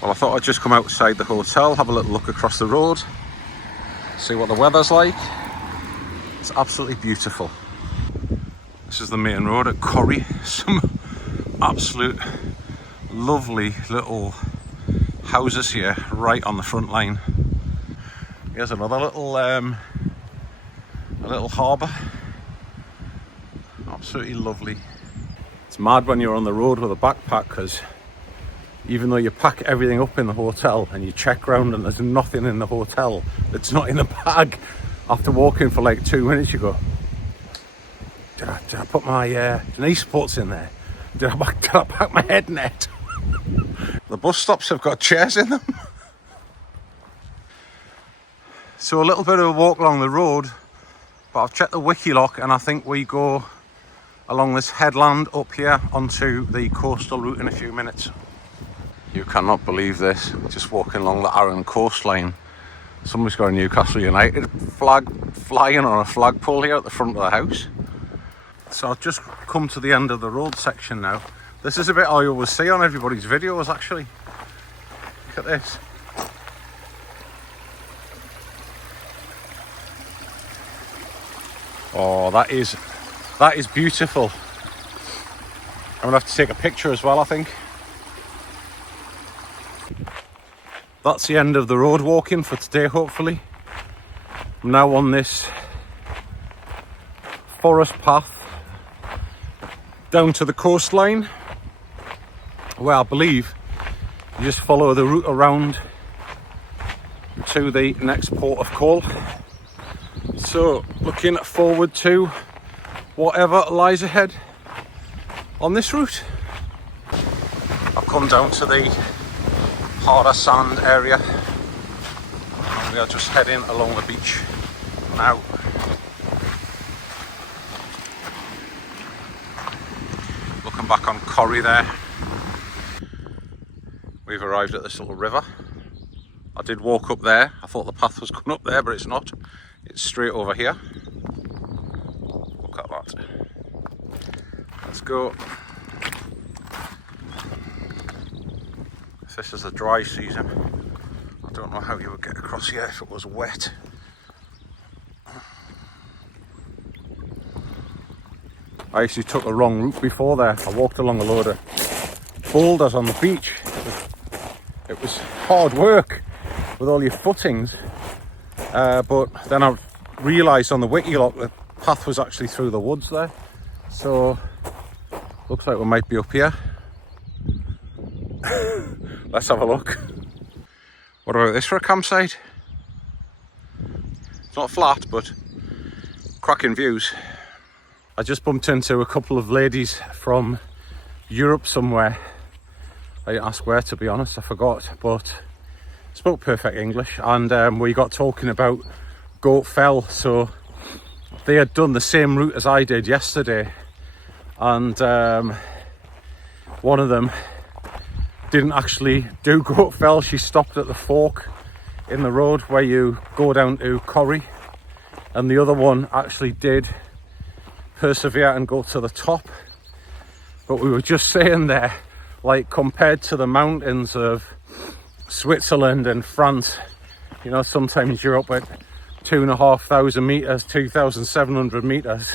Well, I thought I'd just come outside the hotel, have a little look across the road, see what the weather's like. It's absolutely beautiful. This is the main road at Corrie. Some absolute lovely little houses here right on the front line. Here's another little harbour. Absolutely lovely. It's mad when you're on the road with a backpack, because even though you pack everything up in the hotel and you check round and there's nothing in the hotel that's not in the bag, after walking for like 2 minutes you go, did I put my knee supports in there? Did I pack my head net? The bus stops have got chairs in them. So a little bit of a walk along the road, but I've checked the wiki lock and I think we go along this headland up here onto the coastal route in a few minutes. You cannot believe this, just walking along the Arran coastline. Somebody's got a Newcastle United flag flying on a flagpole here at the front of the house. So I've just come to the end of the road section now. This is a bit I always see on everybody's videos actually. Look at this. Oh, that is beautiful. I'm gonna have to take a picture as well, I think. That's the end of the road walking for today, hopefully. I'm now on this forest path down to the coastline, where I believe you just follow the route around to the next port of call. So looking forward to whatever lies ahead on this route. I've come down to the harder sand area and we are just heading along the beach now. Looking back on Corrie there, we've arrived at this little river. I did walk up there, I thought the path was going up there, but it's not. It's straight over here. Look at that. Let's go. If this is the dry season, I don't know how you would get across here if it was wet. I actually took the wrong route before there. I walked along a load of boulders on the beach. It was hard work with all your footings, but then I realised on the wiki lock the path was actually through the woods there. So looks like we might be up here. Let's have a look. What about this for a campsite? It's not flat, but cracking views. I just bumped into a couple of ladies from Europe somewhere. I didn't ask where, to be honest, I forgot, but spoke perfect English, and we got talking about Goat Fell. So they had done the same route as I did yesterday, and one of them didn't actually do Goat Fell. She stopped at the fork in the road where you go down to Corrie, and the other one actually did persevere and go to the top. But we were just saying there, like, compared to the mountains of Switzerland and France, you know, sometimes you're up at 2,500 meters, 2,700 meters.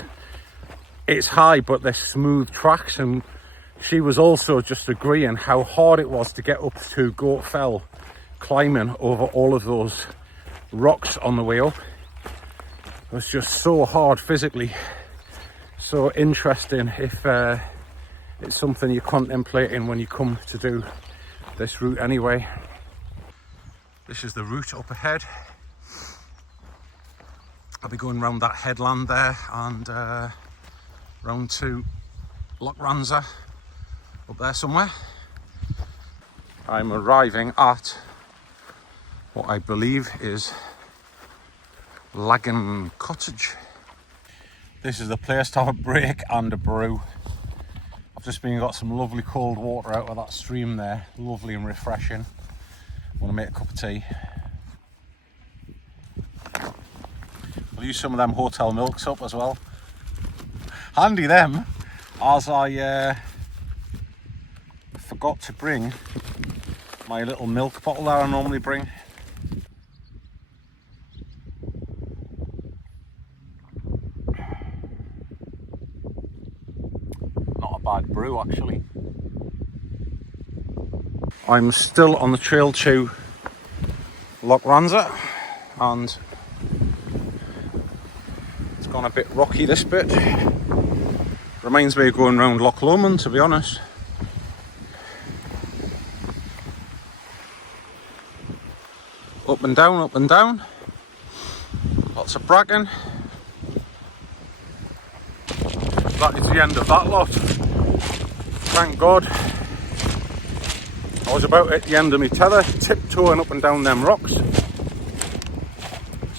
It's high, but they're smooth tracks, and she was also just agreeing how hard it was to get up to Goat Fell, climbing over all of those rocks on the way up. It was just so hard physically. So interesting if it's something you're contemplating when you come to do this route anyway. This is the route up ahead. I'll be going round that headland there and round to Loch Ranza up there somewhere. I'm arriving at what I believe is Lagan Cottage. This is the place to have a break and a brew. I've just got some lovely cold water out of that stream there, lovely and refreshing. I'm going to make a cup of tea. I'll use some of them hotel milks up as well. Handy them, as I forgot to bring my little milk bottle that I normally bring. Not a bad brew actually. I'm still on the trail to Loch Ranza, and it's gone a bit rocky this bit. Reminds me of going round Loch Lomond, to be honest. Up and down, up and down. Lots of bracken. That is the end of that lot. Thank God. I was about at the end of my tether, tiptoeing up and down them rocks. So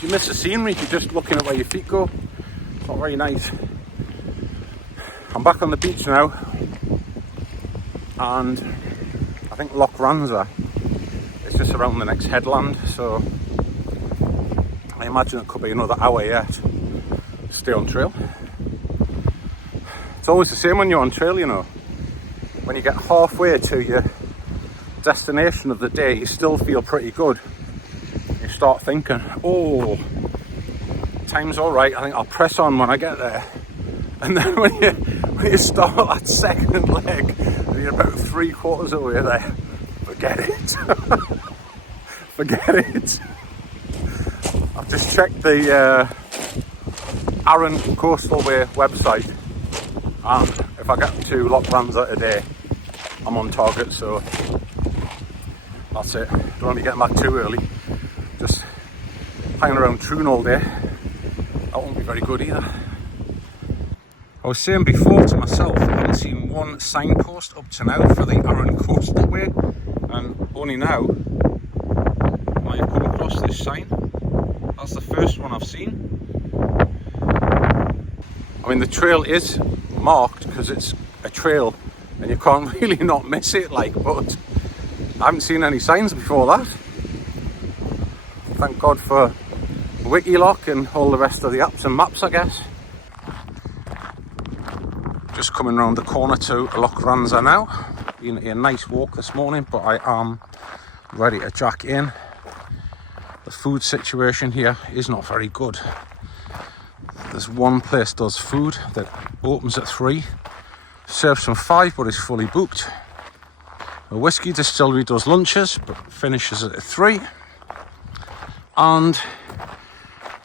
you miss the scenery if you're just looking at where your feet go. Not very nice. I'm back on the beach now, and I think Loch Ranza is just around the next headland, so I imagine it could be another hour yet. Stay on trail. It's always the same when you're on trail, you know. When you get halfway to your destination of the day, you still feel pretty good. You start thinking, oh, time's all right, I think I'll press on when I get there. And then when you start that second leg and you're about 3/4 of the way there, forget it. Forget it. I've just checked the Arran Coastal Way website, and if I get to Loch Ranza today, I'm on target, so that's it. Don't want to be getting back too early. Just hanging around Troon all day. That won't be very good either. I was saying before to myself, I haven't seen one signpost up to now for the Arran Coastal Way, and only now I have come across this sign. That's the first one I've seen. I mean, the trail is marked because it's a trail and you can't really not miss it, like, but I haven't seen any signs before that. Thank God for Wikiloc and all the rest of the apps and maps, I guess. Just coming around the corner to Loch Ranza now. Been a nice walk this morning, but I am ready to jack in. The food situation here is not very good. There's one place does food that opens at 3, serves from 5, but is fully booked. A whiskey distillery does lunches, but finishes at 3. And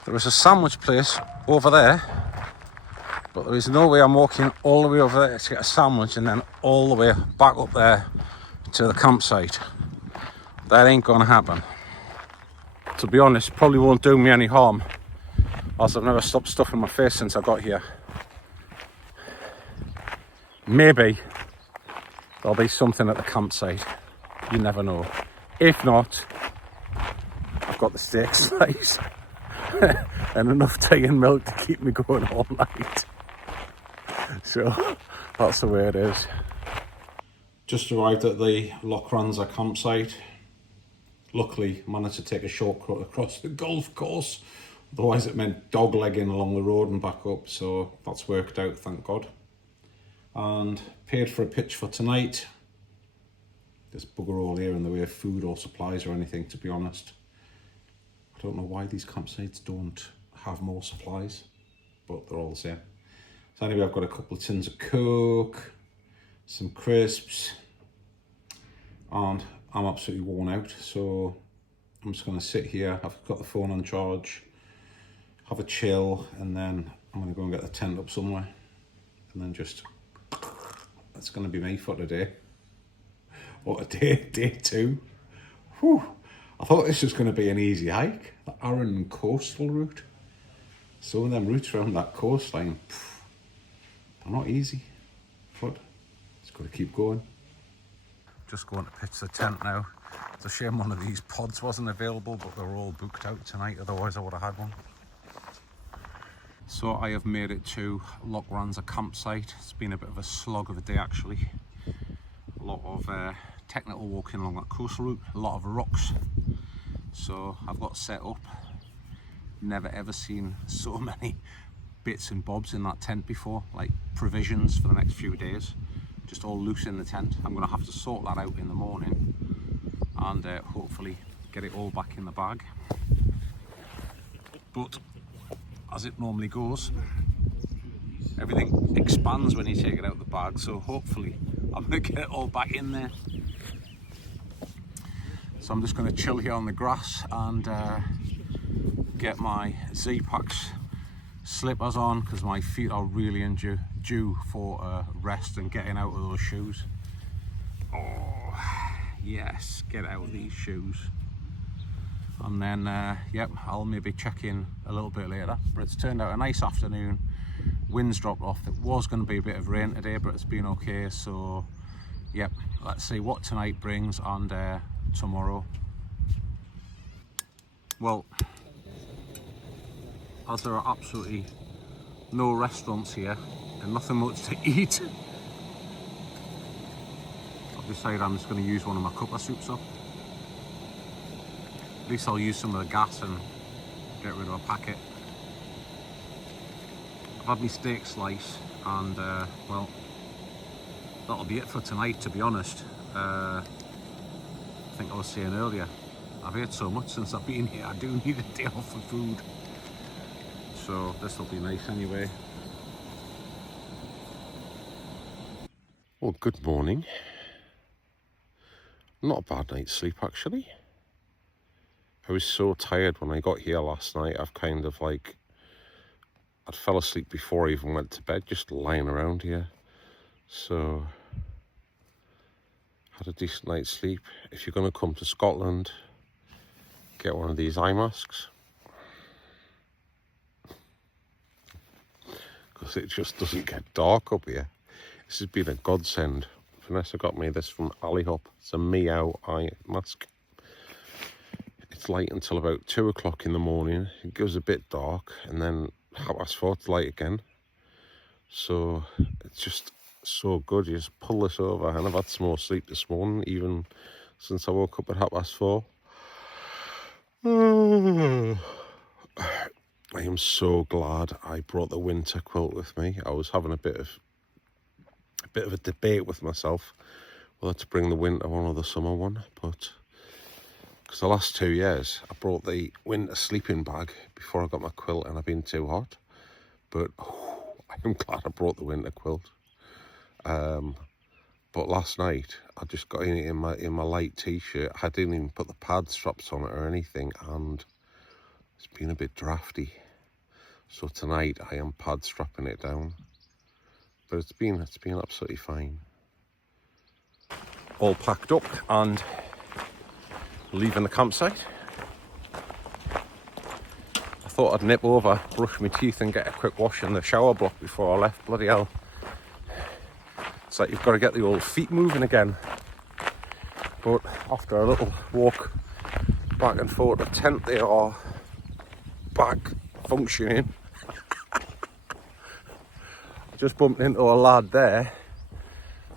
there is a sandwich place over there, but there is no way I'm walking all the way over there to get a sandwich and then all the way back up there to the campsite. That ain't gonna happen. To be honest, probably won't do me any harm, as I've never stopped stuffing my face since I got here. Maybe there'll be something at the campsite. You never know. If not, I've got the steak slice and enough tea and milk to keep me going all night. So that's the way it is. Just arrived at the Loch Ranza campsite. Luckily managed to take a shortcut across the golf course. Otherwise it meant doglegging along the road and back up. So that's worked out, thank God. And paid for a pitch for tonight. There's bugger all here in the way of food or supplies or anything, to be honest. I don't know why these campsites don't have more supplies, but they're all the same. So anyway, I've got a couple of tins of Coke, some crisps, and I'm absolutely worn out. So I'm just going to sit here. I've got the phone on charge, have a chill, and then I'm going to go and get the tent up somewhere. And then just, that's going to be me for today. What a day, day 2. Whew. I thought this was going to be an easy hike, the Arran coastal route. Some of them routes around that coastline, they're not easy, but it's got to keep going. Just going to pitch the tent now. It's a shame one of these pods wasn't available, but they're all booked out tonight, otherwise I would have had one. So I have made it to Loch Ranza campsite. It's been a bit of a slog of a day actually. A lot of technical walking along that coastal route, a lot of rocks. So I've got set up. Never ever seen so many bits and bobs in that tent before, like provisions for the next few days, just all loose in the tent. I'm gonna have to sort that out in the morning, and hopefully get it all back in the bag. But as it normally goes, everything expands when you take it out of the bag, so hopefully I'm going to get it all back in there. So I'm just going to chill here on the grass and get my Z-Packs slippers on, because my feet are really due for rest and getting out of those shoes. Oh yes, get out of these shoes. And then yep, I'll maybe check in a little bit later. But it's turned out a nice afternoon. Wind's dropped off. It was going to be a bit of rain today, but it's been okay. So yep, let's see what tonight brings and tomorrow. Well, as there are absolutely no restaurants here and nothing much to eat, I've decided I'm just going to use one of my cuppa soups up. At least I'll use some of the gas and get rid of a packet. I've had my steak slice and well, that'll be it for tonight, to be honest. I think I was saying earlier, I've ate so much since I've been here, I do need a day off for food. So this will be nice anyway. Well, good morning. Not a bad night's sleep actually. I was so tired when I got here last night. I'd fell asleep before I even went to bed, just lying around here. So, had a decent night's sleep. If you're going to come to Scotland, get one of these eye masks. Because it just doesn't get dark up here. This has been a godsend. Vanessa got me this from Allihop. It's a Meow eye mask. It's light until about 2 o'clock in the morning. It goes a bit dark and then 4:30 it's light again. So it's just so good. You just pull this over, and I've had some more sleep this morning, even since I woke up at 4:30. I am so glad I brought the winter quilt with me. I was having a bit of a debate with myself whether to bring the winter one or the summer one, but because the last 2 years I brought the winter sleeping bag before I got my quilt and I've been too hot. But I am glad I brought the winter quilt. But last night I just got in my light t-shirt. I didn't even put the pad straps on it or anything, and it's been a bit drafty. So tonight I am pad strapping it down. But it's been absolutely fine. All packed up and leaving the campsite. I thought I'd nip over, brush my teeth and get a quick wash in the shower block before I left. Bloody hell. It's like you've got to get the old feet moving again. But after a little walk back and forth the tent, they are back functioning. I just bumped into a lad there.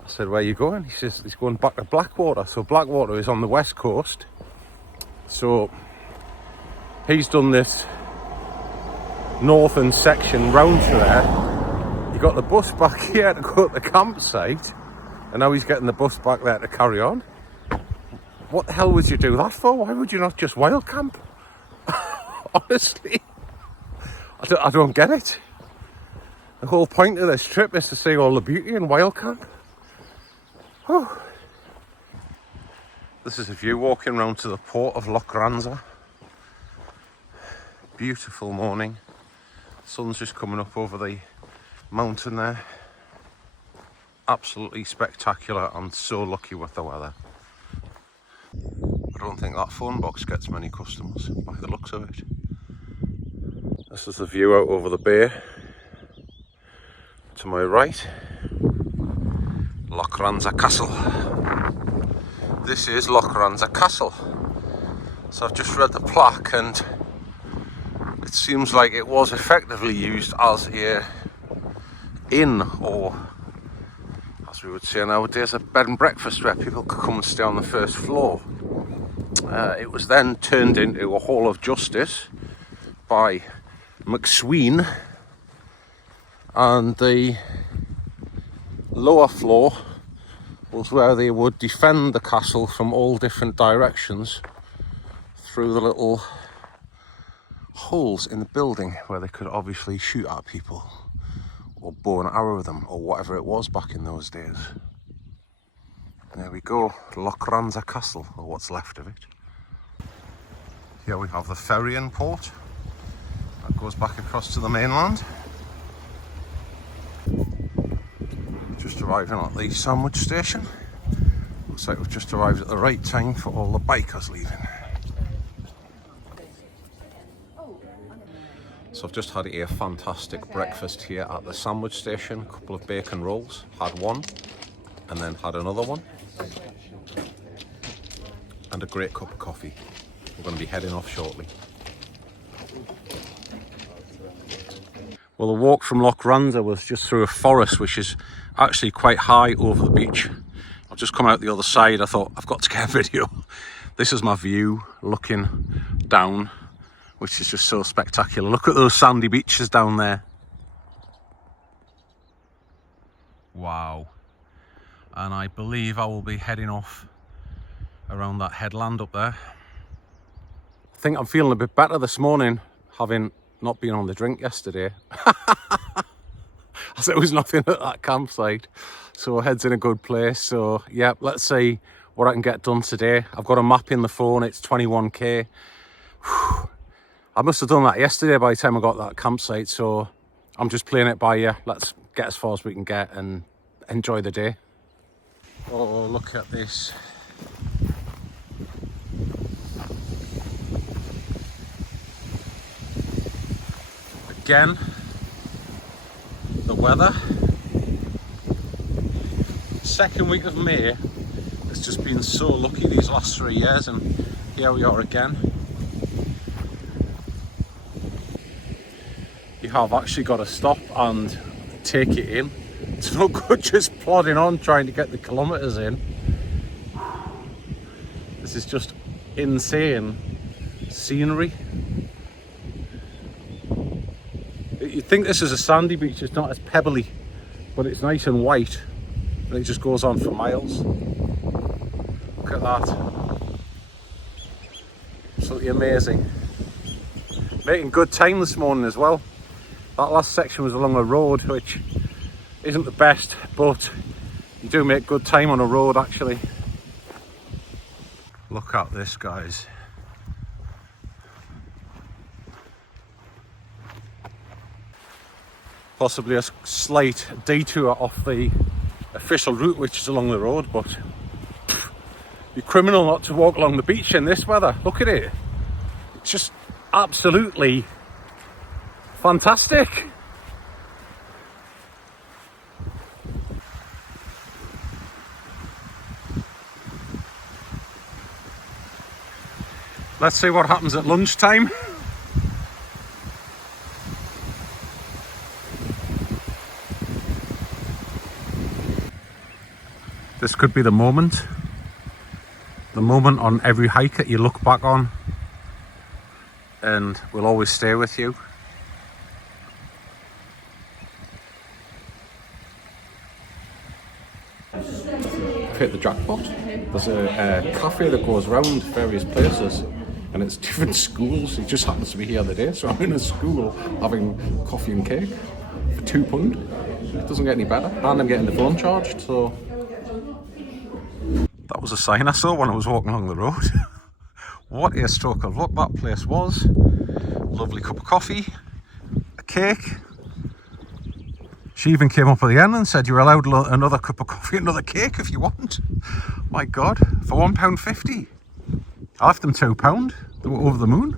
I said, "Where are you going?" He says he's going back to Blackwater. So Blackwater is on the west coast. So he's done this northern section round to there. He got the bus back here to go to the campsite, and now he's getting the bus back there to carry on. What the hell would you do that for? Why would you not just wild camp? Honestly, I don't get it. The whole point of this trip is to see all the beauty in wild camp. Whew. This is a view walking round to the port of Arran. Beautiful morning. Sun's just coming up over the mountain there. Absolutely spectacular. I'm so lucky with the weather. I don't think that phone box gets many customers by the looks of it. This is the view out over the bay. To my right, Arran Castle. This is Arran Castle. So I've just read the plaque, and it seems like it was effectively used as a inn, or as we would say nowadays, a bed and breakfast where people could come and stay on the first floor. It was then turned into a hall of justice by McSween, and the lower floor was where they would defend the castle from all different directions through the little holes in the building where they could obviously shoot at people or bow and arrow them or whatever it was back in those days. There we go, Lochranza Castle, or what's left of it. Here we have the ferry in port that goes back across to the mainland. Just arriving at the sandwich station. Looks like we've just arrived at the right time for all the bikers leaving. So I've just had a fantastic breakfast here at the sandwich station. A couple of bacon rolls, had one and then had another one. And a great cup of coffee. We're going to be heading off shortly. Well, the walk from Lochranza was just through a forest which is actually quite high over the beach. I've just come out the other side. I thought I've got to get a video. This is my view looking down, which is just so spectacular. Look at those sandy beaches down there. Wow. And I believe I will be heading off around that headland up there. I think I'm feeling a bit better this morning, having not been on the drink yesterday. As there was nothing at that campsite, so head's in a good place. So yeah, let's see what I can get done today. I've got a map in the phone, it's 21k. Whew. I must have done that yesterday by the time I got that campsite, so I'm just playing it by ear. Let's get as far as we can get and enjoy the day. Oh, look at this. Again, the weather. Second week of May, it's just been so lucky these last 3 years, and here we are again. You have actually got to stop and take it in. It's no good just plodding on trying to get the kilometres in. This is just insane scenery. You'd think this is a sandy beach, it's not as pebbly, but it's nice and white, and it just goes on for miles. Look at that. Absolutely amazing. Making good time this morning as well. That last section was along a road, which isn't the best, but you do make good time on a road actually. Look at this, guys. Possibly a slight detour off the official route, which is along the road, but you're criminal not to walk along the beach in this weather. Look at it. It's just absolutely fantastic. Let's see what happens at lunchtime. This could be the moment on every hike that you look back on and will always stay with you. I've hit the jackpot. There's a cafe that goes around various places and it's different schools. It just happens to be here the other day, so I'm in a school having coffee and cake for £2. It doesn't get any better, and I'm getting the phone charged, so that was a sign I saw when I was walking along the road. What a stroke of luck that place was. Lovely cup of coffee, a cake. She even came up at the end and said you're allowed another cup of coffee, another cake if you want. My God, for £1.50. I left them £2. They were over the moon.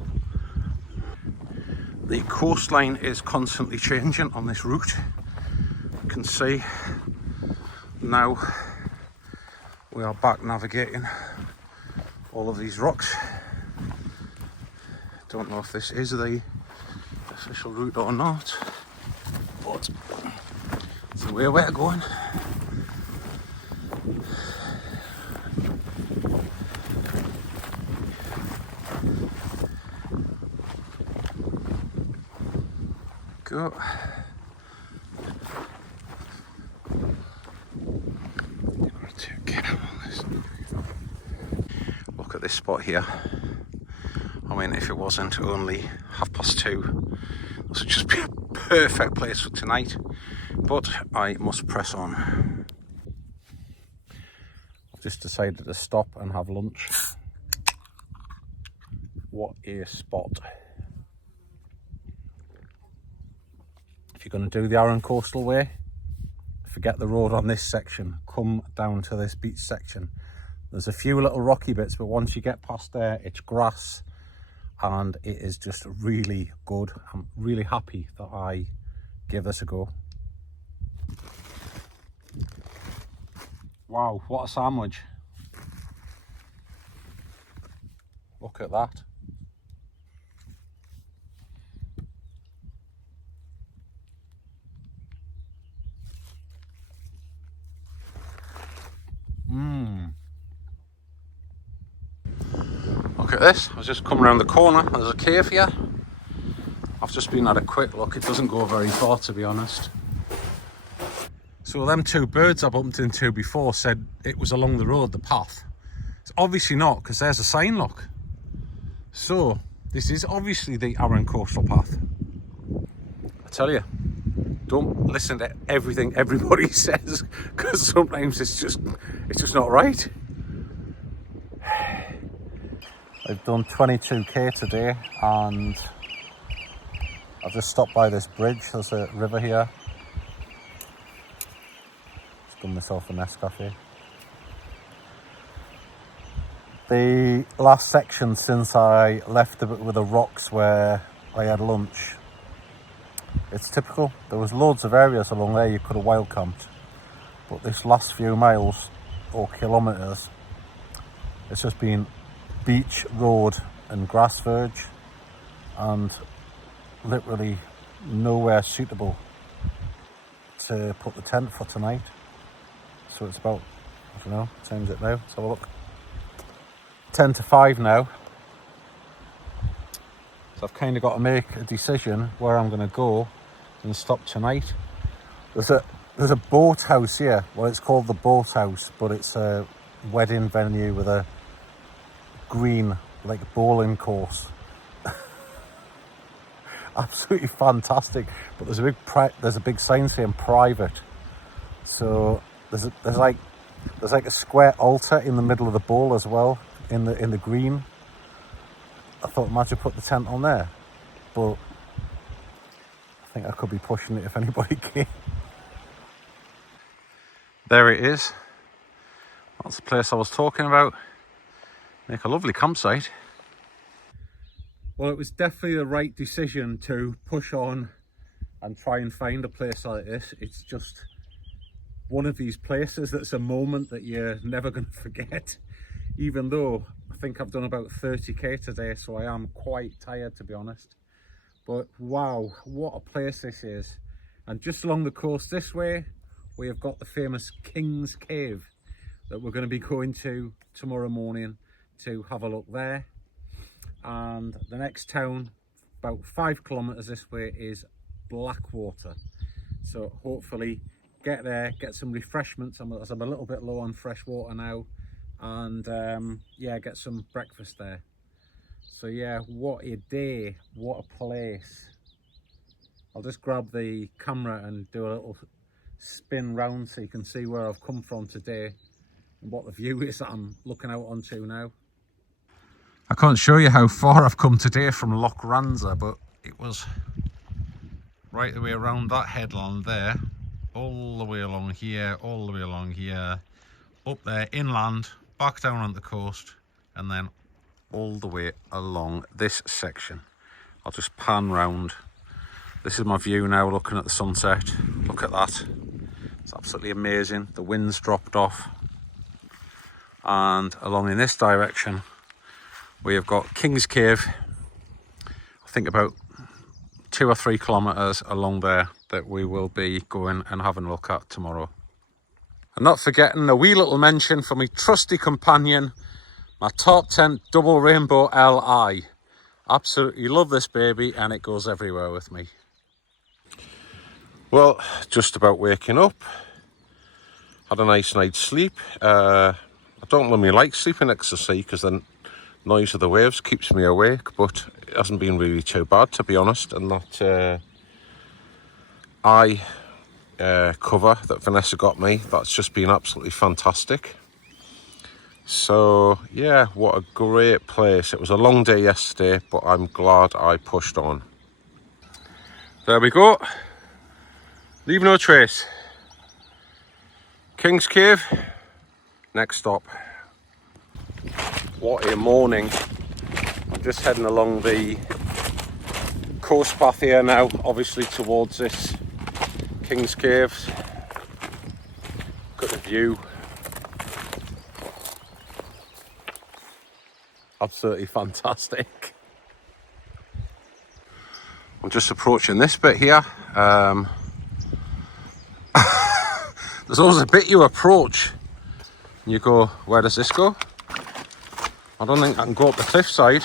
The coastline is constantly changing on this route. You can see now we are back navigating all of these rocks. Don't know if this is the official route or not, but it's the way we're going. Go. Take spot here. I mean, if it wasn't only 2:30, this would just be a perfect place for tonight. But I must press on. I've just decided to stop and have lunch. What a spot. If you're going to do the Arran Coastal Way, forget the road on this section. Come down to this beach section. There's a few little rocky bits, but once you get past there, it's grass and it is just really good. I'm really happy that I gave this a go. Wow, what a sandwich. Look at that. Look at this. I was just coming around the corner. There's a cave here. I've just been at a quick look. It doesn't go very far, to be honest. So them two birds I bumped into before said it was along the road, the path. It's obviously not, because there's a sign, look. So this is obviously the Arran Coastal Path. I tell you, don't listen to everything everybody says, because sometimes it's just not right. I've done 22k today, and I've just stopped by this bridge. There's a river here. Just done myself a Nescafe. The last section since I left the bit with the rocks where I had lunch, it's typical. There was loads of areas along there you could have wild camped, but this last few miles or kilometres, it's just been beach, road and grass verge, and literally nowhere suitable to put the tent for tonight. So it's about, I don't know, what time is it now? Let's have a look. 10 to 5 now. So I've kind of got to make a decision where I'm going to go and stop tonight. There's a boat house here. Well, it's called the Boat House, but it's a wedding venue with a green, like, bowling course. Absolutely fantastic. But there's a big sign saying private. So there's like a square altar in the middle of the bowl as well, in the green. I thought I might have put the tent on there, but I think I could be pushing it if anybody came. There it is. That's the place I was talking about. Make a lovely campsite. Well, it was definitely the right decision to push on and try and find a place like this. It's just one of these places that's a moment that you're never going to forget. Even though I think I've done about 30k today, so I am quite tired, to be honest. But wow, what a place this is. And just along the coast this way, we have got the famous King's Cave that we're going to be going to tomorrow morning to have a look there. And the next town, about 5 kilometers this way, is Blackwater. So hopefully get there, get some refreshments, as I'm a little bit low on fresh water now, and yeah, get some breakfast there. So yeah, what a day, what a place. I'll just grab the camera and do a little spin round so you can see where I've come from today and what the view is that I'm looking out onto now. I can't show you how far I've come today from Loch Ranza, but it was right the way around that headland there, all the way along here, all the way along here, up there inland, back down on the coast, and then all the way along this section. I'll just pan round. This is my view now, looking at the sunset. Look at that. It's absolutely amazing. The wind's dropped off. And along in this direction, we have got King's Cave. I think about 2 or 3 kilometers along there that we will be going and having a look at tomorrow. And not forgetting a wee little mention for my trusty companion, my Top Tent Double Rainbow Li. Absolutely love this baby, and it goes everywhere with me. Well, just about waking up. Had a nice night's sleep. I don't normally like sleeping next to sea because then noise of the waves keeps me awake, but it hasn't been really too bad, to be honest. And that eye cover that Vanessa got me, that's just been absolutely fantastic. So yeah, what a great place. It was a long day yesterday, but I'm glad I pushed on. There we go. Leave no trace. King's Cave, next stop. What a morning. I'm just heading along the coast path here now, obviously towards this King's Caves. Got the view. Absolutely fantastic. I'm just approaching this bit here. There's always a bit you approach and you go, where does this go? I don't think I can go up the cliffside.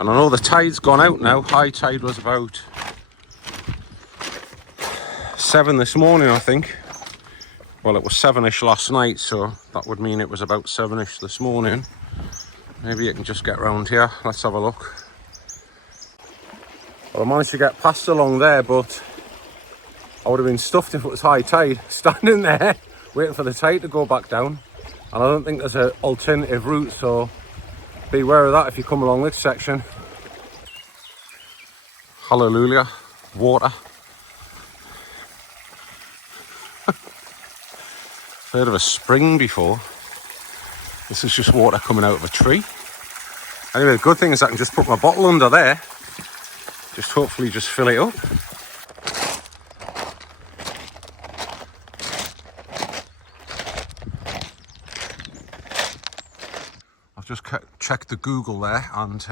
And I know the tide's gone out now. High tide was about 7 this morning, I think. Well, it was 7ish last night, so that would mean it was about 7ish this morning. Maybe you can just get round here. Let's have a look. Well, I managed to get past along there, but I would have been stuffed if it was high tide, standing there, waiting for the tide to go back down. And I don't think there's an alternative route, so be aware of that if you come along this section. Hallelujah, water. Heard of a spring before. This is just water coming out of a tree. Anyway, the good thing is I can just put my bottle under there. Just hopefully just fill it up. I've just checked the Google there, and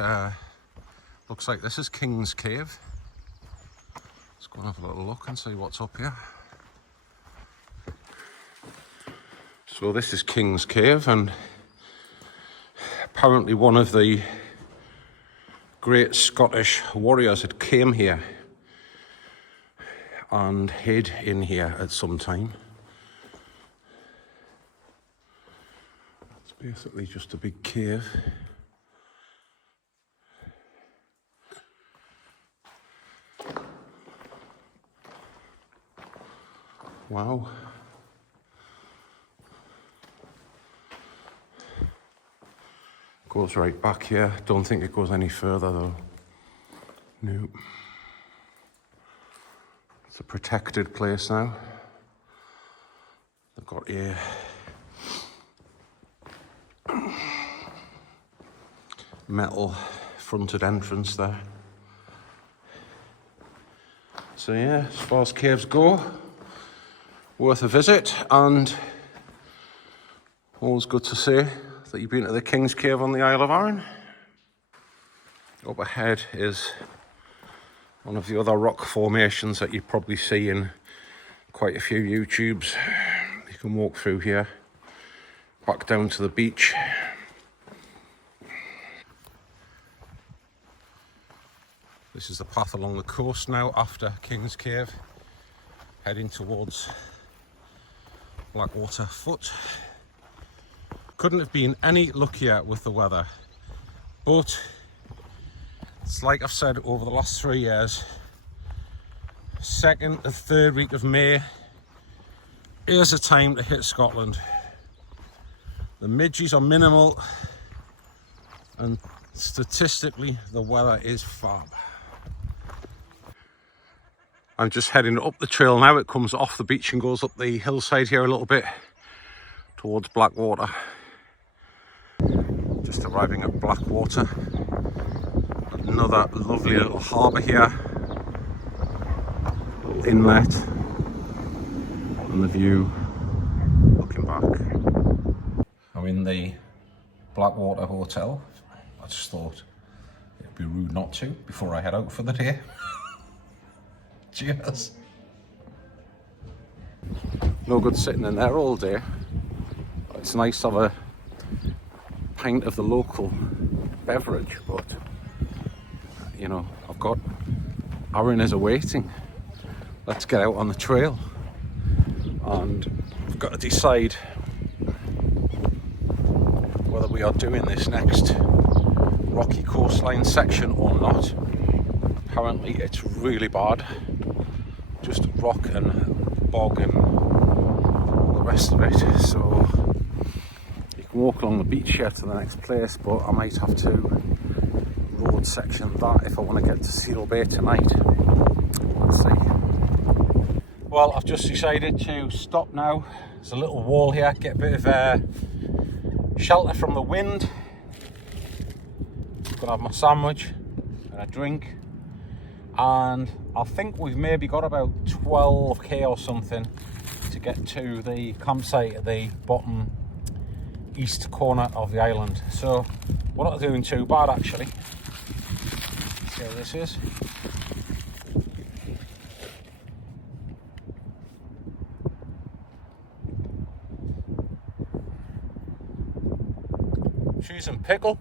looks like this is King's Cave. Let's go and have a little look and see what's up here. So this is King's Cave, and apparently one of the great Scottish warriors had came here and hid in here at some time. It's basically just a big cave. Wow. Goes right back here. Don't think it goes any further though. No. It's a protected place now. They've got a metal fronted entrance there. So yeah, as far as caves go, worth a visit, and always good to see that you've been to the King's Cave on the Isle of Arran. Up ahead is one of the other rock formations that you probably see in quite a few YouTubes. You can walk through here, back down to the beach. This is the path along the coast now after King's Cave, heading towards Blackwater Foot. Couldn't have been any luckier with the weather, but it's like I've said over the last 3 years, second and third week of May is a time to hit Scotland. The midges are minimal and statistically the weather is fab. I'm just heading up the trail now. It comes off the beach and goes up the hillside here a little bit towards Blackwater. Just arriving at Blackwater. Another lovely little harbour here. Little inlet. And the view looking back. I'm in the Blackwater Hotel. I just thought it'd be rude not to before I head out for the day. Cheers. No good sitting in there all day. It's nice to have a pint of the local beverage, but you know, I've got Arran is awaiting. Let's get out on the trail, and I've got to decide we are doing this next rocky coastline section or not. Apparently it's really bad, just rock and bog and all the rest of it, so you can walk along the beach here to the next place, but I might have to road section that if I want to get to Seal Bay tonight. Let's see. Well, I've just decided to stop now. There's a little wall here, get a bit of shelter from the wind. I'm gonna have my sandwich and a drink, and I think we've maybe got about 12k or something to get to the campsite at the bottom east corner of the island. So we're not doing too bad actually. Let's see how this is. Cheese and pickle.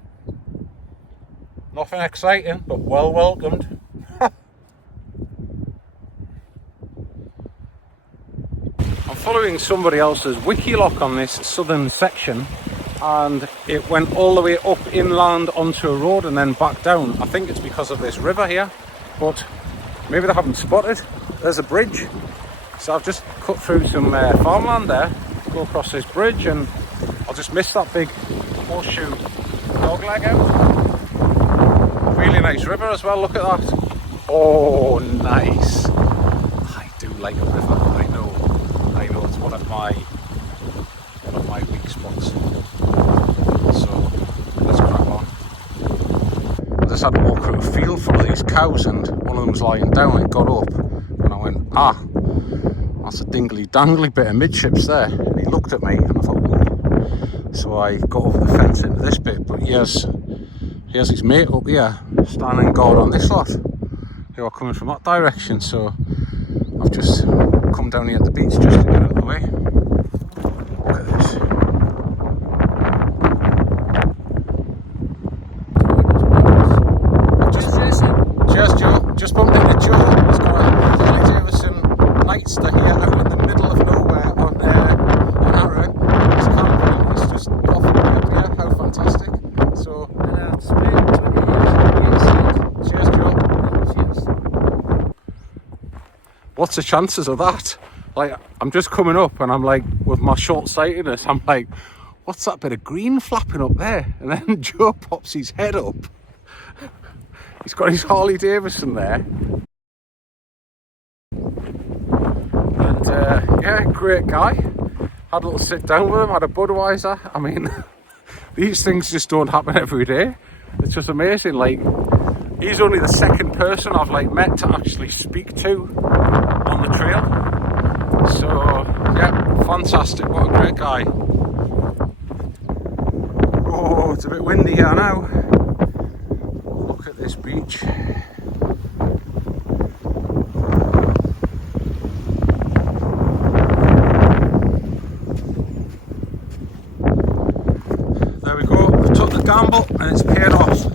Nothing exciting, but well welcomed. I'm following somebody else's wiki lock on this southern section, and it went all the way up inland onto a road and then back down. I think it's because of this river here, but maybe they haven't spotted. There's a bridge, so I've just cut through some farmland there to go across this bridge, and I'll just miss that big horseshoe dogleg out. Really nice river as well, look at that. Oh, nice. I do like a river, I know it's one of my weak spots. So let's crack on. I just had to walk through a field full of these cows, and one of them was lying down. I got up and I went, that's a dingly dangly bit of midships there. And he looked at me and I thought, whoa. So I got over the fence into this bit, but here's his mate up here standing guard on this lot who are coming from that direction. So I've just come down here at the beach just to get out of the way. Look at this. Cheers Joe, just bumped into Joe. He's got a Harley Davidson Nightster here out in the middle of nowhere on Arran. He's camping, he's just off the up here. How fantastic. So cheers Joe. Cheers. What's the chances of that? Like, I'm just coming up and I'm like, with my short-sightedness, I'm like, what's that bit of green flapping up there? And then Joe pops his head up. He's got his Harley Davidson there. And yeah, great guy. Had a little sit down with him, had a Budweiser. I mean, these things just don't happen every day. It's just amazing. Like, he's only the second person I've like met to actually speak to on the trail. So yeah, fantastic. What a great guy. Oh, it's a bit windy here now. Look at this beach. There we go. We've took the gamble and it's paid off.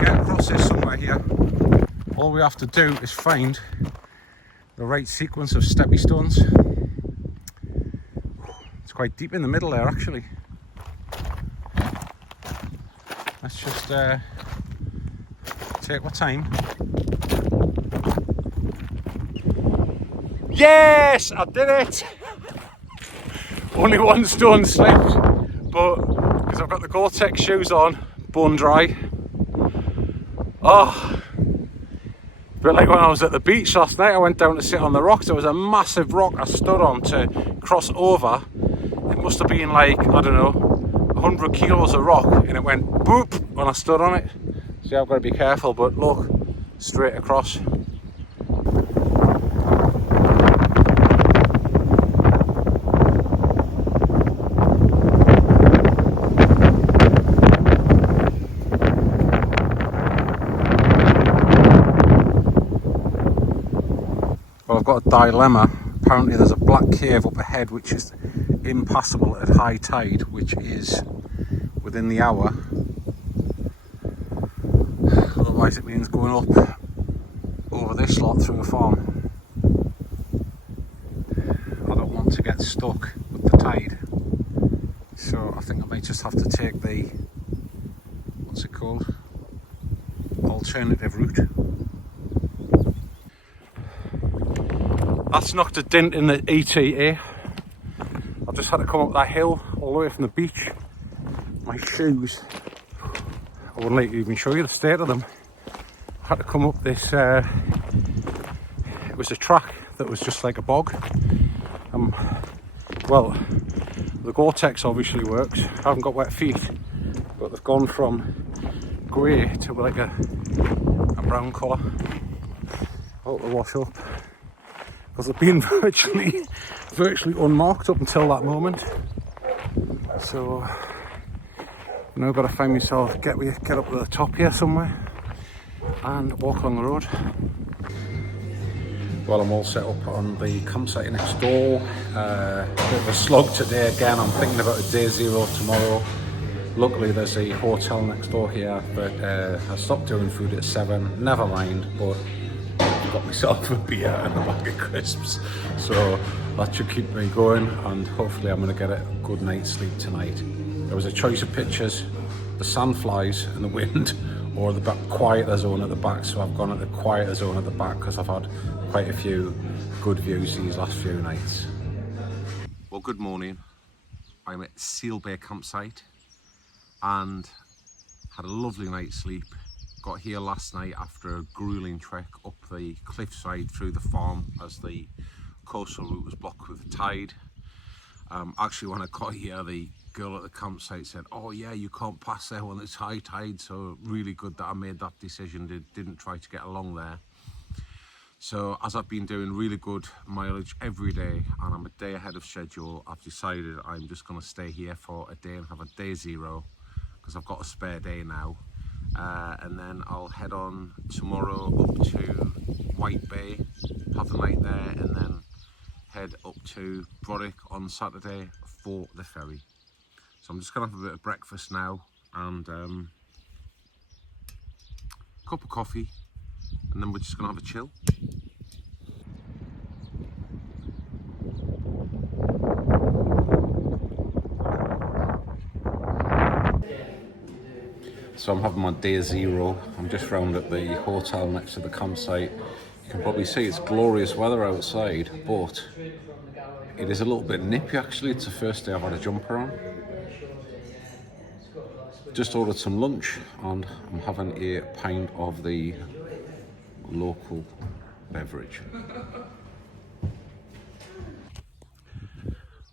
Get across this somewhere here. All we have to do is find the right sequence of steppy stones. It's quite deep in the middle there actually. Let's just take our time. Yes, I did it! Only one stone slipped, but because I've got the Gore-Tex shoes on, bone dry. Oh, a bit like when I was at the beach last night. I went down to sit on the rocks. There was a massive rock I stood on to cross over. It must have been like, I don't know, 100 kilos of rock, and it went boop when I stood on it. So yeah, I've got to be careful, but look, straight across. Well, I've got a dilemma. Apparently there's a black cave up ahead which is impassable at high tide, which is within the hour. Otherwise it means going up over this lot through a farm. I don't want to get stuck with the tide. So I think I might just have to take the, what's it called, alternative route. That's knocked a dent in the ETA. I've just had to come up that hill all the way from the beach. My shoes, I wouldn't like to even show you the state of them. I had to come up this, it was a track that was just like a bog. Well, the Gore-Tex obviously works. I haven't got wet feet, but they've gone from grey to like a brown colour. I'll have to wash up because they've been virtually unmarked up until that moment. So now I've got to find myself, get up to the top here somewhere and walk along the road. Well, I'm all set up on the campsite next door. A bit of a slog today again. I'm thinking about a day zero tomorrow. Luckily there's a hotel next door here, but I stopped doing food at 7, never mind, but I got myself a beer and a bag of crisps. So that should keep me going, and hopefully I'm going to get a good night's sleep tonight. There was a choice of pictures, the sandflies and the wind, or the quieter zone at the back, so I've gone at the quieter zone at the back because I've had quite a few good views these last few nights. Well, good morning. I'm at Seal Bay campsite and had a lovely night's sleep. Got here last night after a grueling trek up the cliffside through the farm as the coastal route was blocked with the tide. Actually, when I got here, the girl at the campsite said, "Oh yeah, you can't pass there when it's high tide," so really good that I made that decision, didn't try to get along there. So as I've been doing really good mileage every day and I'm a day ahead of schedule, I've decided I'm just going to stay here for a day and have a day zero because I've got a spare day now. And then I'll head on tomorrow up to White Bay, have the night there, and then head up to Brodick on Saturday for the ferry. So I'm just going to have a bit of breakfast now and a cup of coffee, and then we're just going to have a chill. So I'm having my day zero. I'm just round at the hotel next to the campsite. You can probably see it's glorious weather outside, but it is a little bit nippy actually. It's the first day I've had a jumper on. Just ordered some lunch and I'm having a pint of the local beverage.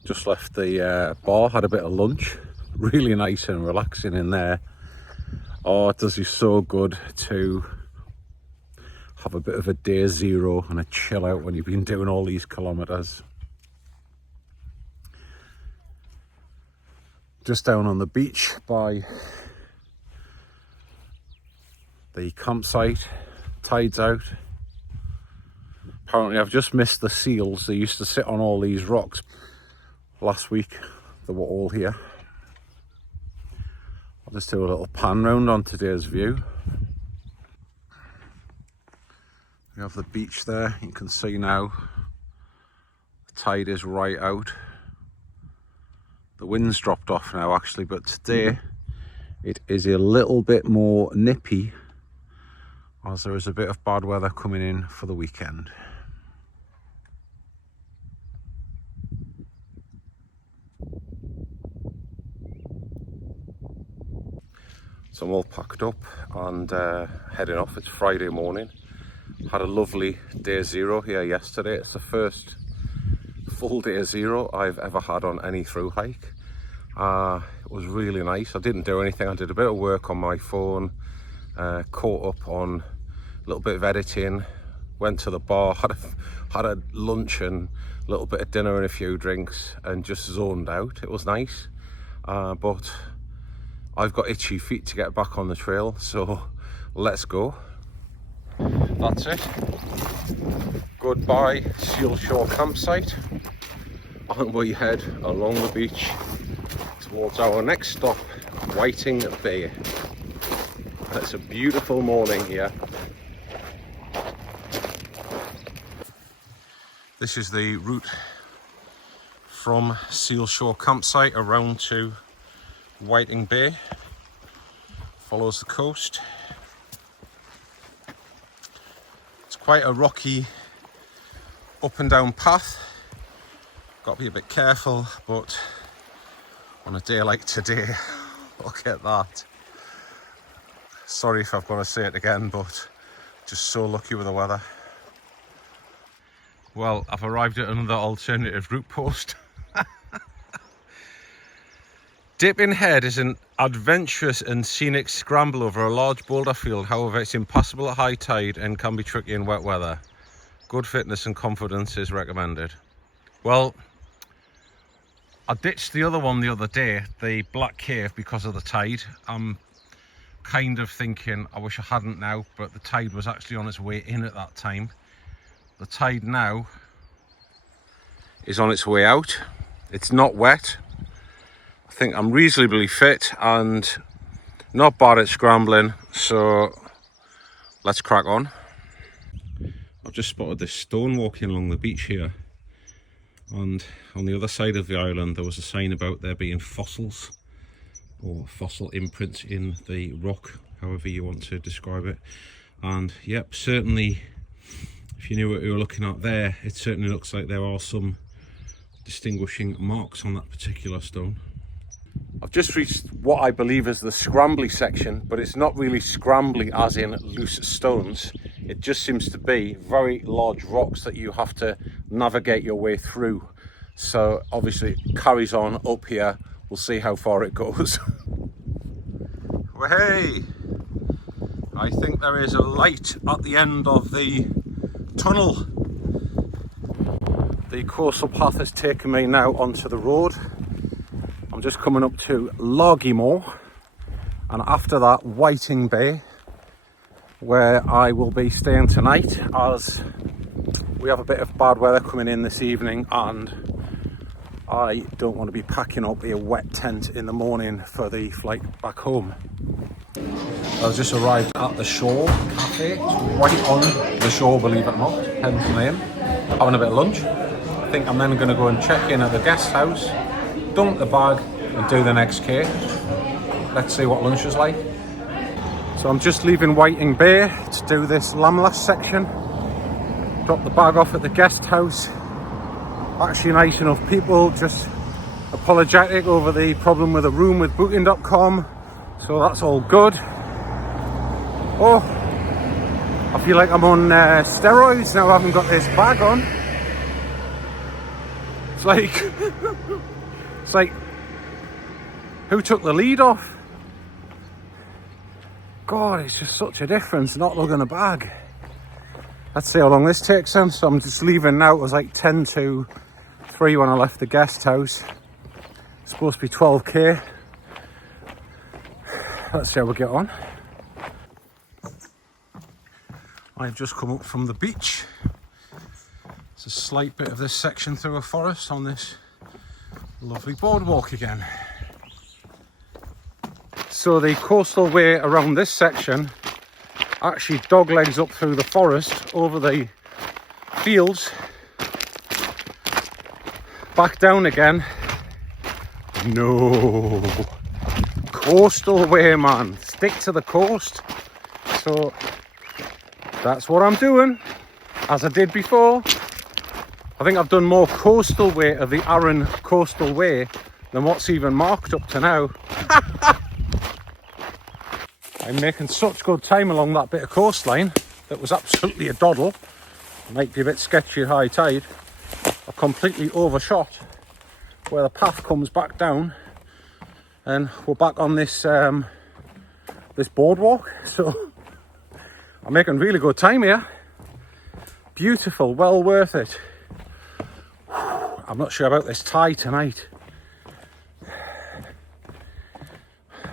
Just left the bar, had a bit of lunch. Really nice and relaxing in there. Oh, it does you so good to have a bit of a day zero and a chill out when you've been doing all these kilometers. Just down on the beach by the campsite, tide's out. Apparently I've just missed the seals. They used to sit on all these rocks. Last week they were all here. I'll just do a little pan round on today's view. We have the beach there. You can see now the tide is right out. The wind's dropped off now actually, but today it is a little bit more nippy as there is a bit of bad weather coming in for the weekend. So I'm all packed up and heading off. It's Friday morning. Had a lovely day zero here yesterday. It's the first full day zero I've ever had on any through hike. It was really nice. I didn't do anything. I did a bit of work on my phone, caught up on a little bit of editing, went to the bar, had a lunch and a little bit of dinner and a few drinks and just zoned out. It was nice, but I've got itchy feet to get back on the trail, so let's go. That's it. Goodbye Seal Shore campsite, and we head along the beach towards our next stop, Whiting Bay. It's a beautiful morning here. This is the route from Seal Shore campsite around to Whiting Bay. Follows the coast. It's quite a rocky up and down path. Got to be a bit careful, but on a day like today, look at that. Sorry if I've got to say it again, but just so lucky with the weather. Well, I've arrived at another alternative route post. Dipping Head is an adventurous and scenic scramble over a large boulder field. However, it's impassable at high tide and can be tricky in wet weather. Good fitness and confidence is recommended. Well, I ditched the other one the other day, the Black Cave, because of the tide. I'm kind of thinking I wish I hadn't now, but the tide was actually on its way in at that time. The tide now is on its way out. It's not wet. I think I'm reasonably fit and not bad at scrambling, so let's crack on. I've just spotted this stone walking along the beach here, and on the other side of the island there was a sign about there being fossils or fossil imprints in the rock, however you want to describe it. And yep, certainly if you knew what you were looking at there, it certainly looks like there are some distinguishing marks on that particular stone. I've just reached what I believe is the scrambly section, but it's not really scrambly as in loose stones. It just seems to be very large rocks that you have to navigate your way through. So obviously it carries on up here. We'll see how far it goes. Well, hey, I think there is a light at the end of the tunnel. The coastal path has taken me now onto the road. I'm just coming up to Largymore, and after that Whiting Bay, where I will be staying tonight, as we have a bit of bad weather coming in this evening and I don't want to be packing up a wet tent in the morning for the flight back home. I've just arrived at the Shore Cafe. It's right on the shore, believe it or not, hence the name. Having a bit of lunch. I think I'm then going to go and check in at the guest house, dump the bag and do the next K. Let's see what lunch is like. So I'm just leaving Whiting Bay to do this lamlash section. Drop the bag off at the guest house. Actually nice enough people, just apologetic over the problem with the room with booking.com. So that's all good. Oh, I feel like I'm on steroids now I haven't got this bag on. It's like, who took the lead off? God, it's just such a difference not lugging a bag. Let's see how long this takes then. So I'm just leaving now. It was like 10 to 3 when I left the guest house. It's supposed to be 12k. Let's see how we get on. I've just come up from the beach. It's a slight bit of this section through a forest on this lovely boardwalk again. So the coastal way around this section actually doglegs up through the forest, over the fields, back down again. No, coastal way, man, stick to the coast. So that's what I'm doing, as I did before. I think I've done more coastal way of the Arran coastal way than what's even marked up to now. I'm making such good time along that bit of coastline that was absolutely a doddle. It might be a bit sketchy at high tide. I completely overshot where the path comes back down, and we're back on this this boardwalk. So I'm making really good time here. Beautiful, well worth it. I'm not sure about this tide tonight.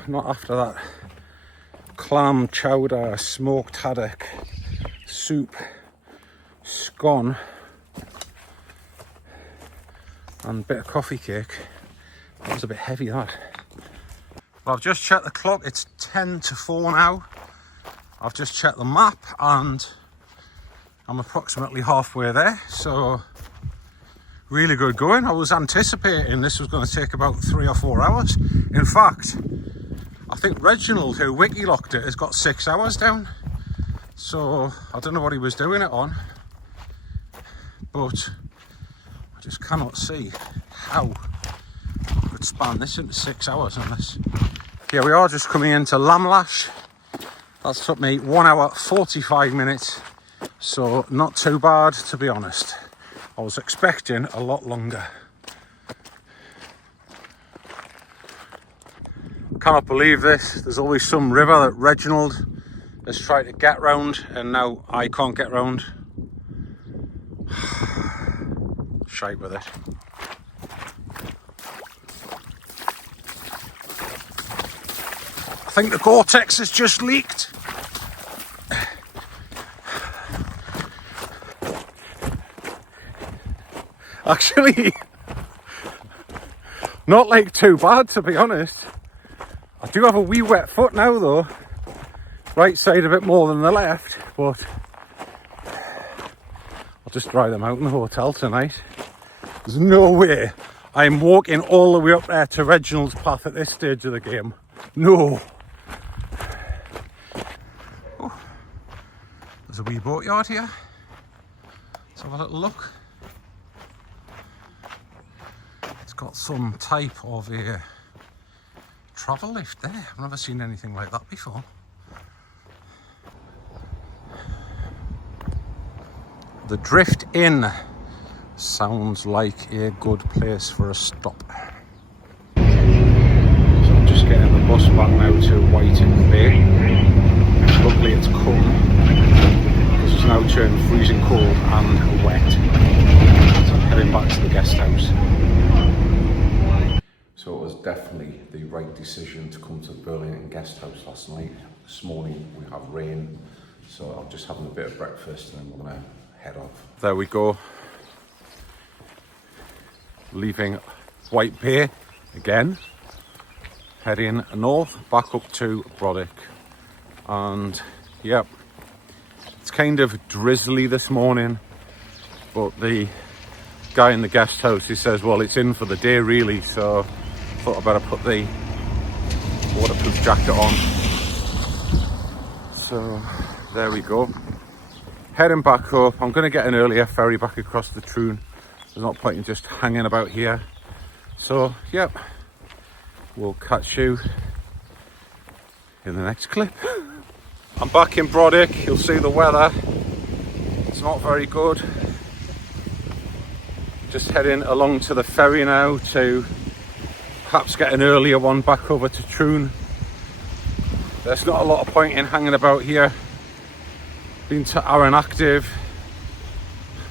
Not after that clam chowder, smoked haddock, soup, scone and a bit of coffee cake. That was a bit heavy, that. Well, I've just checked the clock. It's 10 to 4 now. I've just checked the map and I'm approximately halfway there. So really good going. I was anticipating this was going to take about 3 or 4 hours. In fact, I think Reginald, who wiki locked it, has got 6 hours down. So I don't know what he was doing it on, but I just cannot see how I could span this into 6 hours unless... Here we are, just coming into Lamlash. That's took me 1 hour 45 minutes, so not too bad, to be honest. I was expecting a lot longer. Cannot believe this. There's always some river that Reginald has tried to get round and now I can't get round. Shite with it. I think the Gore-Tex has just leaked. Actually, not like too bad, to be honest. I do have a wee wet foot now though. Right side a bit more than the left, but I'll just dry them out in the hotel tonight. There's no way I'm walking all the way up there to Reginald's path at this stage of the game. No. Oh, there's a wee boatyard here. Let's have a little look. It's got some type of a travel lift there. I've never seen anything like that before. The Drift Inn sounds like a good place for a stop. So I'm just getting the bus back now to Whiting Bay. Luckily it's come because it's now turned freezing cold and wet. So I'm heading back to the guest house. So it was definitely the right decision to come to the Burlington guest house last night. This morning we have rain, so I'm just having a bit of breakfast and then we're going to head off. There we go. Leaving White Bay again. Heading north, back up to Brodick. And yep, it's kind of drizzly this morning, but the guy in the guest house, he says, well, it's in for the day really, so I thought I'd better put the waterproof jacket on. So there we go. Heading back up. I'm going to get an earlier ferry back across the Troon. There's no point in just hanging about here. So yep, we'll catch you in the next clip. I'm back in Brodick. You'll see the weather, it's not very good. Just heading along to the ferry now to perhaps get an earlier one back over to Troon. There's not a lot of point in hanging about here. Been to Arran Active,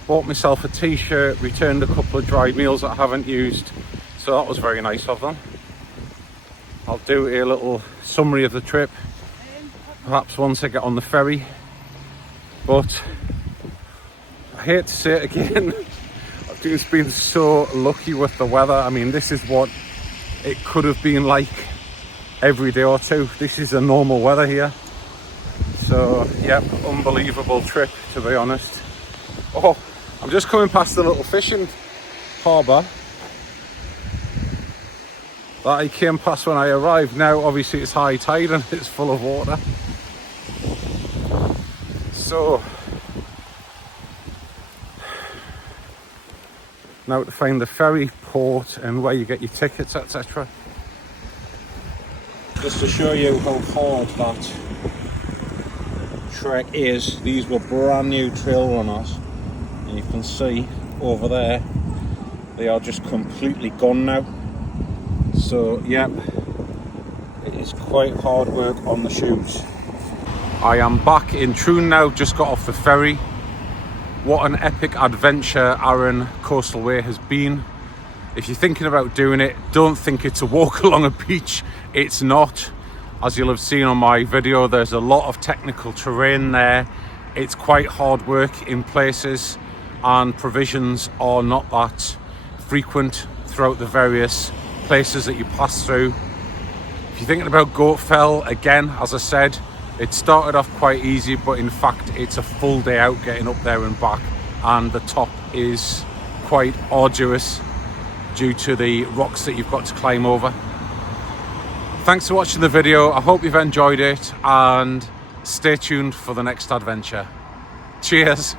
bought myself a t-shirt, returned a couple of dried meals that I haven't used, so that was very nice of them. I'll do a little summary of the trip perhaps once I get on the ferry, but I hate to say it again, I've just been so lucky with the weather. I mean, this is what it could have been like every day or two. This is the normal weather here. So, yep, unbelievable trip, to be honest. Oh, I'm just coming past the little fishing harbour that I came past when I arrived. Now, obviously, it's high tide and it's full of water. So, now to find the ferry port and where you get your tickets, etc. Just to show you how hard that trek is, these were brand new trail runners, and you can see over there they are just completely gone now. So yep, it is quite hard work on the shoes. I am back in Troon now, just got off the ferry. What an epic adventure Arran Coastal Way has been. If you're thinking about doing it, don't think it's a walk along a beach. It's not. As you'll have seen on my video, there's a lot of technical terrain there. It's quite hard work in places, and provisions are not that frequent throughout the various places that you pass through. If you're thinking about Goat Fell, again, as I said, it started off quite easy, but in fact it's a full day out getting up there and back, and the top is quite arduous due to the rocks that you've got to climb over. Thanks for watching the video. I hope you've enjoyed it, and stay tuned for the next adventure. Cheers.